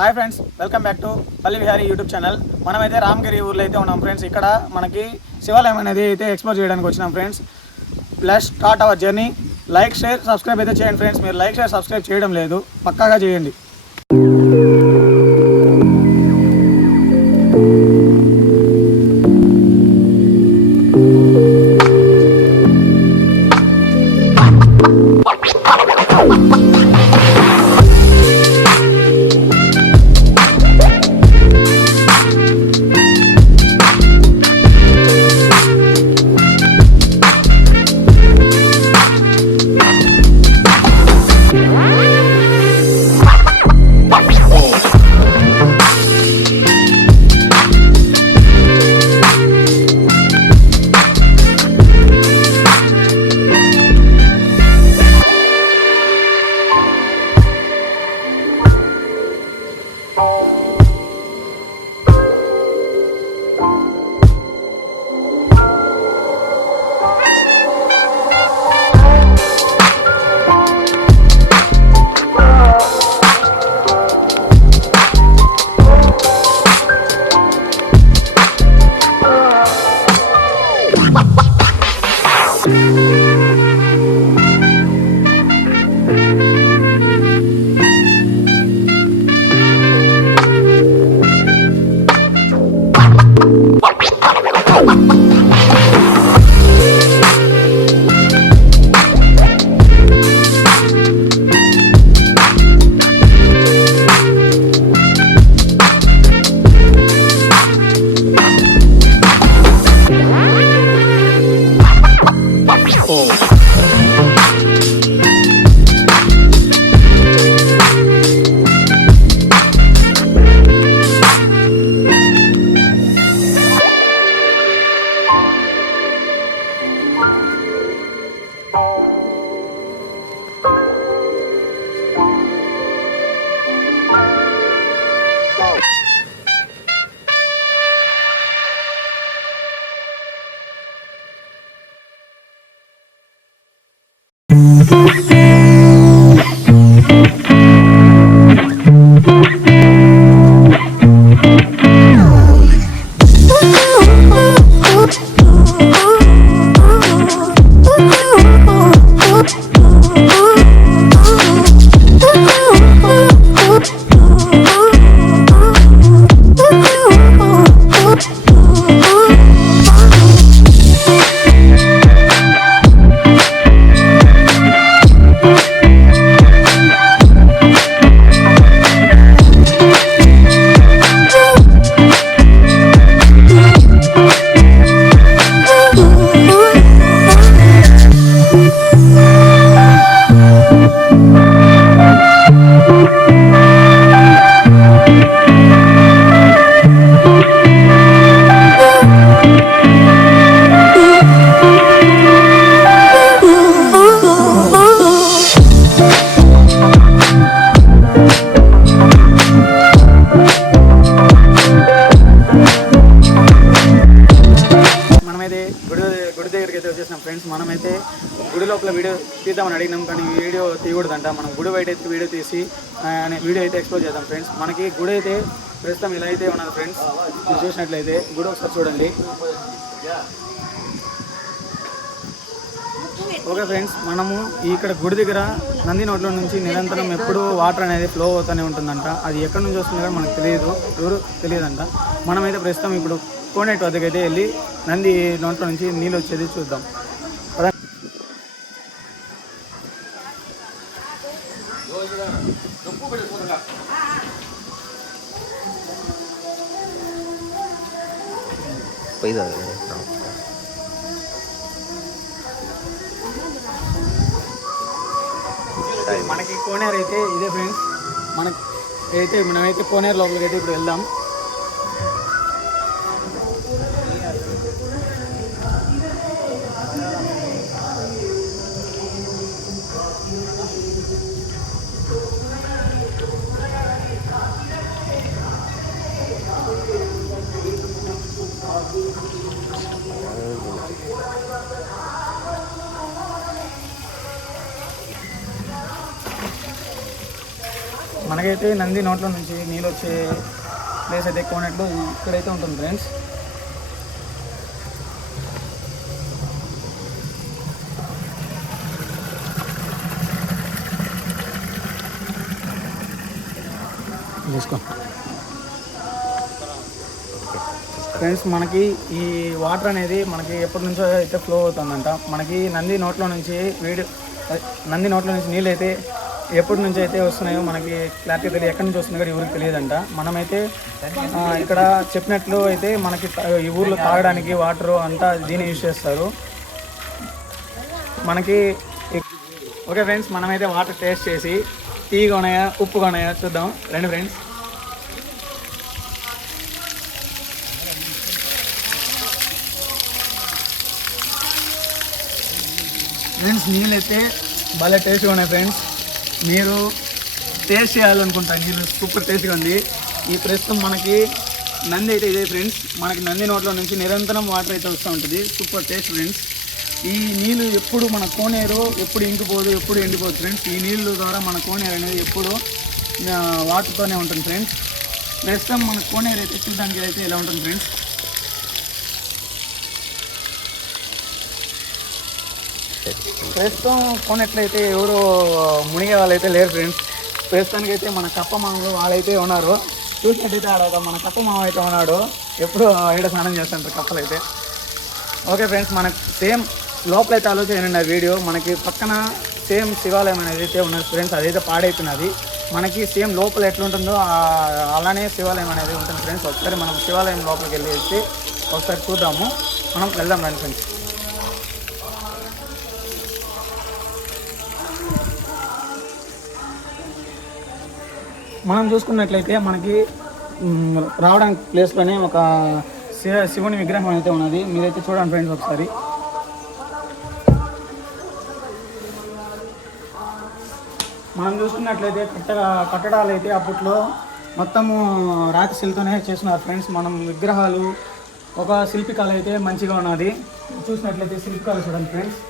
Hi friends, welcome back to పల్లి Vihari YouTube channel. మనమైతే రామగిరి ఊర్లో అయితే ఉన్నాం ఫ్రెండ్స్. ఇక్కడ మనకి శివాలయం అనేది అయితే ఎక్స్ప్లోర్ చేయడానికి వచ్చినాం friends. Plus start our journey. Like, share, subscribe అయితే చేయండి ఫ్రెండ్స్. మీరు లైక్, షేర్, సబ్స్క్రైబ్ చేయడం లేదు, పక్కాగా చేయండి. గుడి దగ్గరికి అయితే వచ్చేసినాం ఫ్రెండ్స్. మనమైతే గుడి లోపల వీడియో తీద్దామని అడిగినాం, కానీ వీడియో తీయకూడదంట. మనం గుడి బయట అయితే వీడియో తీసి వీడియో అయితే ఎక్స్ప్లోర్ చేద్దాం ఫ్రెండ్స్. మనకి గుడి అయితే ప్రస్తుతం ఇలా అయితే ఉన్నది ఫ్రెండ్స్. మీరు చూసినట్లయితే గుడి ఒకసారి చూడండి. ఓకే ఫ్రెండ్స్, మనము ఇక్కడ గుడి దగ్గర నంది నోట్ల నుంచి నిరంతరం ఎప్పుడూ వాటర్ అనేది ఫ్లో అవుతూనే ఉంటుందంట. అది ఎక్కడి నుంచి వస్తుంది కూడా మనకు తెలియదంట. మనమైతే ప్రస్తుతం ఇప్పుడు కోనేటి వద్దకు అయితే వెళ్ళి నంది నోట్ల నుంచి నీళ్ళు వచ్చేది చూద్దాం. మనకి కోనేరు అయితే ఇదే ఫ్రెండ్స్. మనమైతే కోనేరు లోపలికి అయితే ఇప్పుడు వెళ్దాం. మనకైతే నంది నోట్లో నుంచి నీళ్ళు వచ్చే ప్లేస్ అయితే కోనేట్లో ఇక్కడైతే ఉంటుంది ఫ్రెండ్స్. చూసుకో ఫ్రెండ్స్, మనకి ఈ వాటర్ అనేది మనకి ఎప్పటి నుంచో అయితే ఫ్లో అవుతుందంట. మనకి నంది నోట్లో నుంచి నీళ్ళు అయితే ఎప్పటి నుంచి అయితే వస్తున్నాయో మనకి క్లారిటీ తెలియదు, ఎక్కడి నుంచి వస్తున్నాయో కూడా ఎవరికి తెలియదంట. మనమైతే ఇక్కడ చెప్పినట్లు అయితే మనకి ఈ ఊర్లో తాగడానికి వాటర్ అంతా దీన్ని యూజ్ చేస్తారు మనకి. ఓకే ఫ్రెండ్స్, మనమైతే వాటర్ టేస్ట్ చేసి తీగా ఉన్నాయా ఉప్పుగా ఉన్నాయా చూద్దాం రండి ఫ్రెండ్స్. ఫ్రెండ్స్, నీళ్ళు అయితే భలే టేస్ట్గా ఉన్నాయి ఫ్రెండ్స్. మీరు టేస్ట్ చేయాలనుకుంటా, నీళ్ళు సూపర్ టేస్ట్గా ఉంది. ఈ ప్రస్తుతం మనకి నంది అయితే ఇదే ఫ్రెండ్స్. మనకి నంది నోట్లో నుంచి నిరంతరం వాటర్ అయితే వస్తూ ఉంటుంది. Super taste friends. ఈ నీళ్ళు ఎప్పుడు మన కోనేరు ఎప్పుడు ఇంకిపోదు, ఎప్పుడు ఎండిపోదు ఫ్రెండ్స్. ఈ నీళ్ళు ద్వారా మన కోనేరు అనేది ఎప్పుడు వాటర్తోనే ఉంటుంది ఫ్రెండ్స్. ప్రస్తుతం మన కోనేరు అయితే చూడడానికి అయితే ఎలా ఉంటుంది ఫ్రెండ్స్. ప్రస్తుతం కోనేట్లయితే ఎవరు మునిగే వాళ్ళైతే లేరు ఫ్రెండ్స్. ప్రస్తుతానికి అయితే మన కప్ప మామలు వాళ్ళైతే ఉన్నారు. చూసినట్టయితే ఆడ మన కప్ప మామ అయితే ఉన్నాడు, ఎప్పుడు ఈడ స్నానం చేస్తుంటారు కప్పలు అయితే. ఓకే ఫ్రెండ్స్, మనకు సేమ్ లోపలైతే ఆలోచన వీడియో మనకి పక్కన సేమ్ శివాలయం అనేది అయితే ఉన్నది ఫ్రెండ్స్. అదైతే పాడైపోయినది. మనకి సేమ్ లోపల ఎట్లుంటుందో అలానే శివాలయం అనేది ఉంటుంది ఫ్రెండ్స్. ఒకసారి మనం శివాలయం లోపలికి వెళ్ళేసి ఒకసారి చూద్దాము. మనం వెళ్దాం రండి ఫ్రెండ్స్. మనం చూసుకున్నట్లయితే మనకి రావడానికి ప్లేస్లోనే ఒక శివుని విగ్రహం అయితే ఉన్నది. మీరైతే చూడండి ఫ్రెండ్స్ ఒకసారి. మనం చూసుకున్నట్లయితే కట్టడాలు అయితే అప్పట్లో మొత్తము రాతి శిలతోనే చేస్తున్నారు ఫ్రెండ్స్. మనం విగ్రహాలు ఒక శిల్పికళ అయితే మంచిగా ఉన్నది. చూసినట్లయితే శిల్పికళ చూడండి ఫ్రెండ్స్.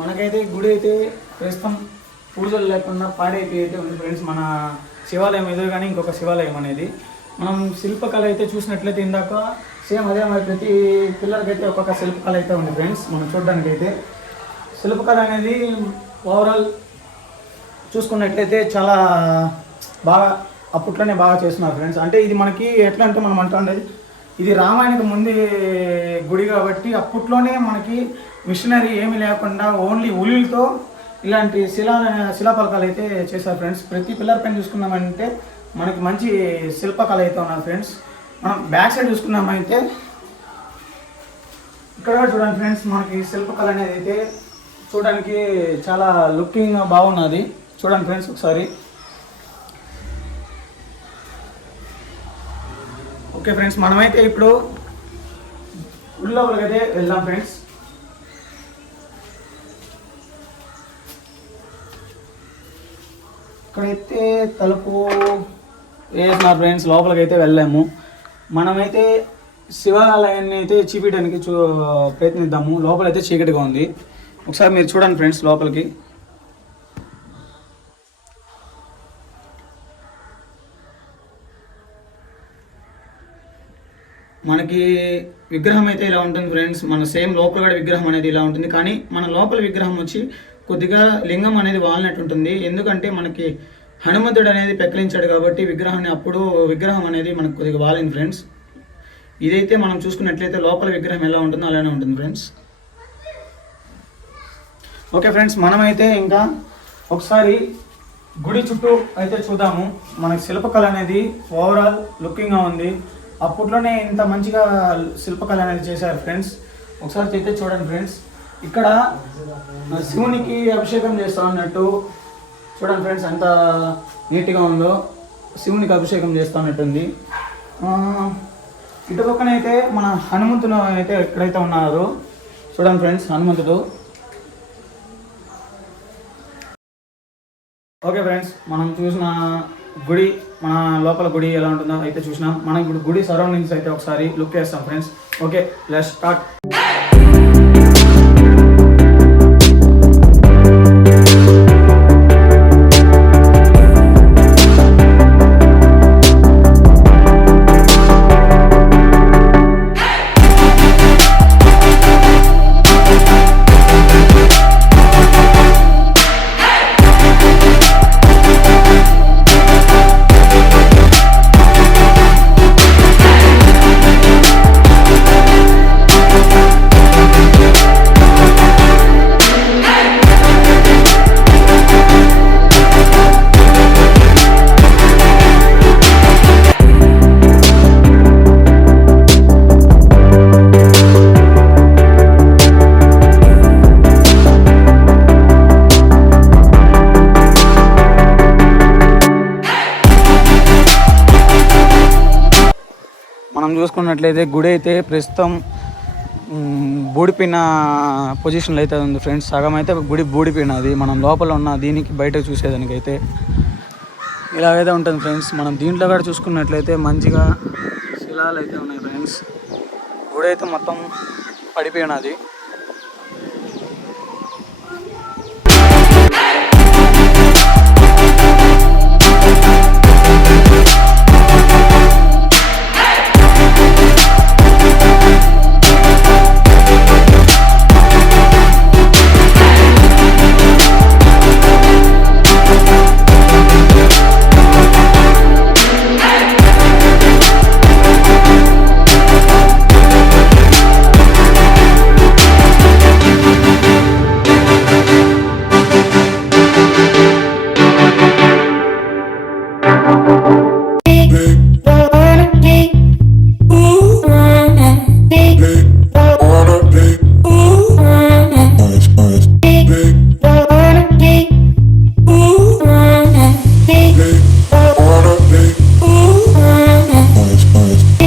మనకైతే గుడి అయితే ప్రస్తుతం పూజలు లేకుండా పాడైపోయి అయితే ఉంది ఫ్రెండ్స్. మన శివాలయం ఎదురు కానీ ఇంకొక శివాలయం అనేది మనం శిల్పకళ అయితే చూసినట్లయితే ఇందాక సేమ్ అదే మరి ప్రతి పిల్లర్కి అయితే ఒక్కొక్క శిల్పకళ అయితే ఉంది ఫ్రెండ్స్. మనం చూడడానికి అయితే శిల్పకళ అనేది ఓవరాల్ చూసుకున్నట్లయితే చాలా బాగా అప్పట్లోనే బాగా చేస్తున్నారు ఫ్రెండ్స్. అంటే ఇది మనకి ఎట్లా అంటే మనం అంటుండేది ఇది రామాయణకు ముందే గుడి కాబట్టి అప్పట్లోనే మనకి మిషనరీ ఏమీ లేకుండా ఓన్లీ ఉలిలతో ఇలాంటి శిలాఫలకాలు అయితే చేశారు ఫ్రెండ్స్. ప్రతి పిల్లర్ పైన చూసుకున్నామంటే మనకి మంచి శిల్పకళ అయితే ఉన్నారు ఫ్రెండ్స్. మనం బ్యాక్ సైడ్ చూసుకున్నామంటే ఇక్కడ చూడండి ఫ్రెండ్స్, మనకి శిల్పకళ అనేది అయితే చూడడానికి చాలా లుకింగ్ బాగున్నది. చూడండి ఫ్రెండ్స్ ఒకసారి. ఓకే ఫ్రెండ్స్, మనమైతే ఇప్పుడు గుడి లోపలికి అయితే వెళ్దాం ఫ్రెండ్స్. ఇక్కడైతే తలుపు వేసినారు ఫ్రెండ్స్. లోపలికి అయితే వెళ్ళాము. మనమైతే శివాలయాన్ని అయితే చూపించడానికి ప్రయత్నిద్దాము. లోపలైతే చీకటిగా ఉంది. ఒకసారి మీరు చూడండి ఫ్రెండ్స్ లోపలికి. మనకి విగ్రహం అయితే ఇలా ఉంటుంది ఫ్రెండ్స్. మన సేమ్ లోపల కూడా విగ్రహం అనేది ఇలా ఉంటుంది. కానీ మన లోపల విగ్రహం వచ్చి కొద్దిగా లింగం అనేది వాలినట్టు ఉంటుంది. ఎందుకంటే మనకి హనుమంతుడు అనేది పెక్కలించాడు కాబట్టి విగ్రహం అనేది మనకు కొద్దిగా వాలింది ఫ్రెండ్స్. ఇదైతే మనం చూసుకున్నట్లయితే లోపల విగ్రహం ఎలా ఉంటుందో అలానే ఉంటుంది ఫ్రెండ్స్. ఓకే ఫ్రెండ్స్, మనమైతే ఇంకా ఒకసారి గుడి చుట్టూ అయితే చూద్దాము. మనకి శిల్పకళ అనేది ఓవరాల్ లుకింగ్గా ఉంది. అప్పట్లోనే ఇంత మంచిగా శిల్పకళ అనేది చేశారు ఫ్రెండ్స్. ఒకసారి అయితే చూడండి ఫ్రెండ్స్. ఇక్కడ శివునికి అభిషేకం చేస్తా ఉన్నట్టు చూడండి ఫ్రెండ్స్, ఎంత నీట్గా ఉందో. శివునికి అభిషేకం చేస్తా ఉన్నట్టుంది. ఇటు పక్కనైతే మన హనుమంతుడు అయితే ఎక్కడైతే ఉన్నారు చూడండి ఫ్రెండ్స్, హనుమంతుడు. ఓకే ఫ్రెండ్స్, మనం చూసిన గుడి, మన లోపల గుడి ఎలా ఉంటుందో అయితే చూసినాం. మనం ఇప్పుడు గుడి సరౌండింగ్స్ అయితే ఒకసారి లుక్ వేస్తాం ఫ్రెండ్స్. Okay, let's start. మనం చూసుకున్నట్లయితే గుడి అయితే ప్రస్తుతం బూడిపోయిన పొజిషన్లో అయితే ఉంది ఫ్రెండ్స్. సగం అయితే గుడి బూడిపోయినది. మనం లోపల ఉన్న దీనికి బయట చూసేదానికైతే ఇలాగైతే ఉంటుంది ఫ్రెండ్స్. మనం దీంట్లో కూడా చూసుకున్నట్లయితే మంచిగా శిలాలు అయితే ఉన్నాయి ఫ్రెండ్స్. గుడి అయితే మొత్తం పడిపోయినది.